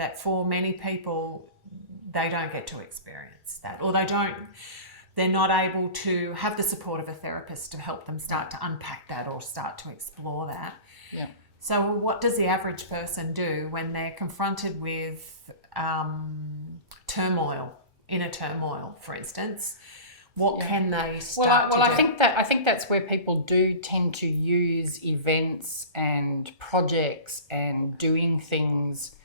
that for many people, they don't get to experience that, or they're not able to have the support of a therapist to help them start to unpack that or start to explore that. Yeah. So what does the average person do when they're confronted with turmoil, inner turmoil, for instance? What can they start to do? I think that's where people do tend to use events and projects and doing things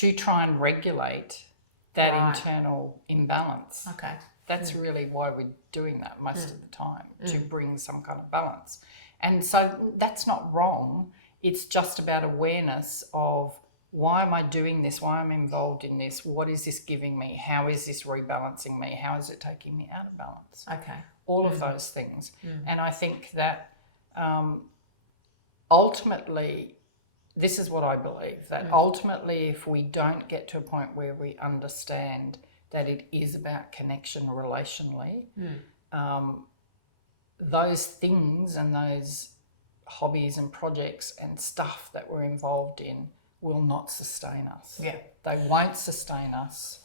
to try and regulate that internal imbalance. Okay. That's really why we're doing that most of the time, to bring some kind of balance. And so that's not wrong. It's just about awareness of, why am I doing this? Why am I involved in this? What is this giving me? How is this rebalancing me? How is it taking me out of balance? Okay. All of those things. And I think that ultimately, this is what I believe, that ultimately if we don't get to a point where we understand that it is about connection relationally, those things and those hobbies and projects and stuff that we're involved in will not sustain us. Yeah. They won't sustain us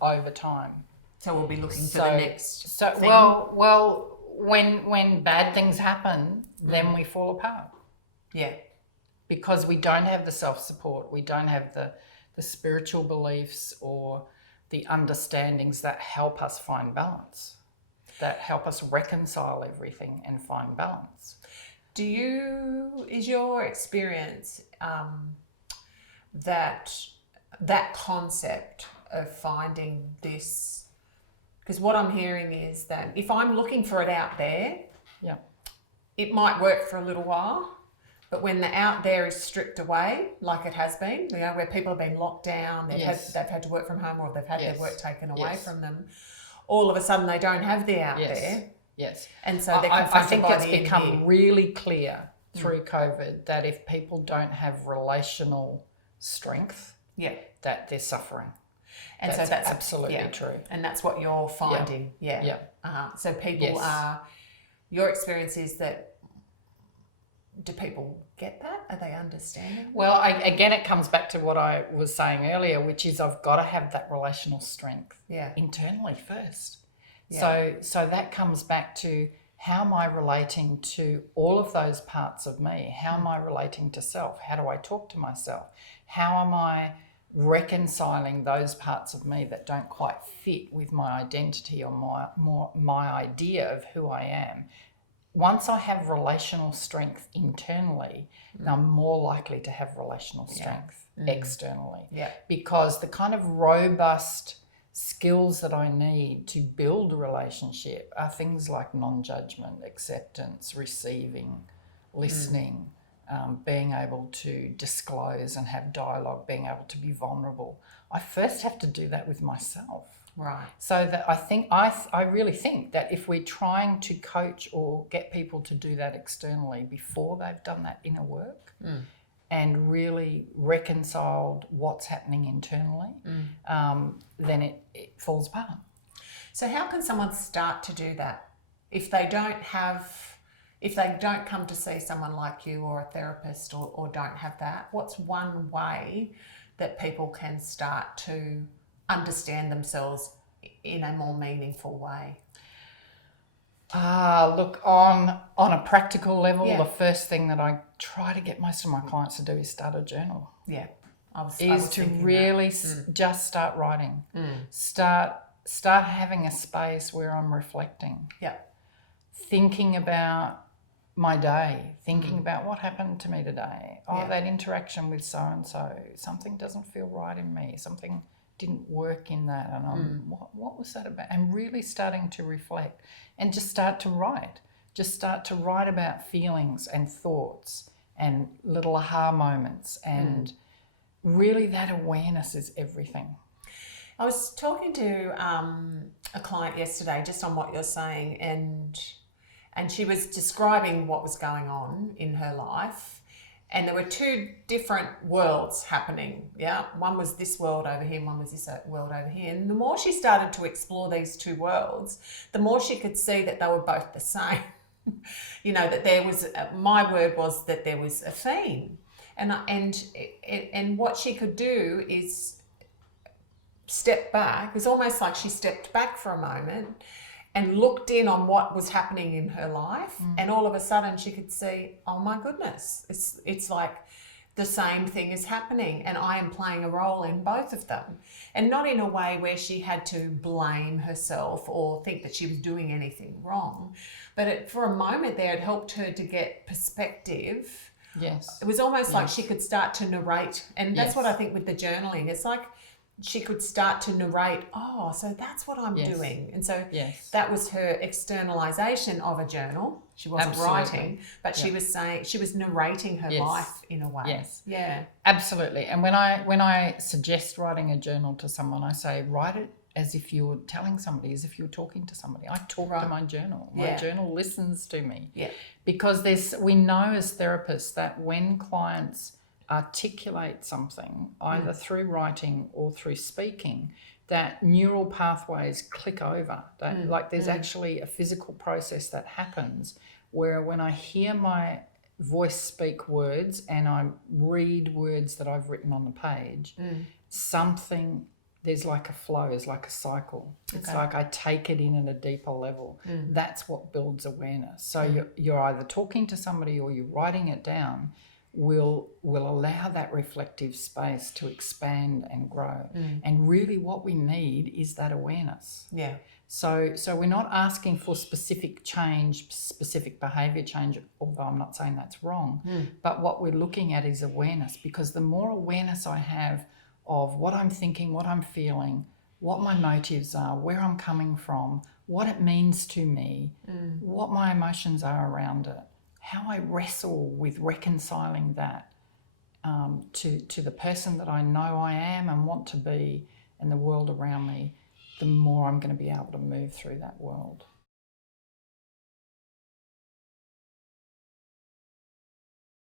over time. So we'll be looking for the next thing. Well, when bad things happen, then we fall apart. Yeah. Because we don't have the self-support, we don't have the spiritual beliefs or the understandings that help us find balance, that help us reconcile everything and find balance. Is your experience that concept of finding this, because what I'm hearing is that if I'm looking for it out there, it might work for a little while, but when the out there is stripped away, like it has been, where people have been locked down, they've had to work from home, or they've had their work taken away from them, all of a sudden they don't have the out there. Yes. And so they're confronted I think by it's the become really clear through COVID that if people don't have relational strength, that they're suffering. And that's so that's absolutely true. And that's what you're finding. So people your experience is that, do people get that? Are they understanding? Well, again, it comes back to what I was saying earlier, which is I've got to have that relational strength internally first. Yeah. So that comes back to, how am I relating to all of those parts of me? How am I relating to self? How do I talk to myself? How am I reconciling those parts of me that don't quite fit with my identity or my idea of who I am? Once I have relational strength internally, I'm more likely to have relational strength externally. Yeah. Because the kind of robust skills that I need to build a relationship are things like non-judgment, acceptance, receiving, listening, being able to disclose and have dialogue, being able to be vulnerable. I first have to do that with myself. Right. So that I really think that if we're trying to coach or get people to do that externally before they've done that inner work and really reconciled what's happening internally, then it falls apart. So how can someone start to do that if they don't come to see someone like you or a therapist or don't have that? What's one way that people can start to understand themselves in a more meaningful way? Look, on a practical level, the first thing that I try to get most of my clients to do is start a journal. Yeah. Is to really just start writing. Start having a space where I'm reflecting. Yeah. Thinking about my day, thinking about what happened to me today. That interaction with so-and-so, something doesn't feel right in me, something didn't work in that, and what was that about? And really starting to reflect and just start to write. Just start to write about feelings and thoughts and little aha moments, and really that awareness is everything. I was talking to a client yesterday just on what you're saying, and she was describing what was going on in her life. And there were two different worlds happening, One was this world over here, and one was this world over here. And the more she started to explore these two worlds, the more she could see that they were both the same. That there was, my word was that there was a theme. And what she could do is stepped back. It was almost like she stepped back for a moment and looked in on what was happening in her life, and all of a sudden she could see, oh my goodness, it's like the same thing is happening, and I am playing a role in both of them. And not in a way where she had to blame herself or think that she was doing anything wrong, but for a moment there, it helped her to get perspective. Yes. It was almost like she could start to narrate, and that's Yes. what I think with the journaling. It's like she could start to narrate, oh, so that's what I'm doing. And so that was her externalization of a journal. She wasn't writing, but she was saying, she was narrating her life in a way. Yes. Yeah. Absolutely. And when I suggest writing a journal to someone, I say, write it as if you're telling somebody, as if you're talking to somebody. I talk to my journal. My journal listens to me. Yeah. Because we know as therapists that when clients articulate something, either through writing or through speaking, that neural pathways click over. Like there's actually a physical process that happens where when I hear my voice speak words and I read words that I've written on the page, there's like a flow, there's like a cycle. It's like I take it in at a deeper level. That's what builds awareness. So you're either talking to somebody or you're writing it down, will allow that reflective space to expand and grow. And really what we need is that awareness. Yeah. So we're not asking for specific change, specific behaviour change, although I'm not saying that's wrong. But what we're looking at is awareness, because the more awareness I have of what I'm thinking, what I'm feeling, what my motives are, where I'm coming from, what it means to me, what my emotions are around it, how I wrestle with reconciling that to the person that I know I am and want to be and the world around me, the more I'm going to be able to move through that world.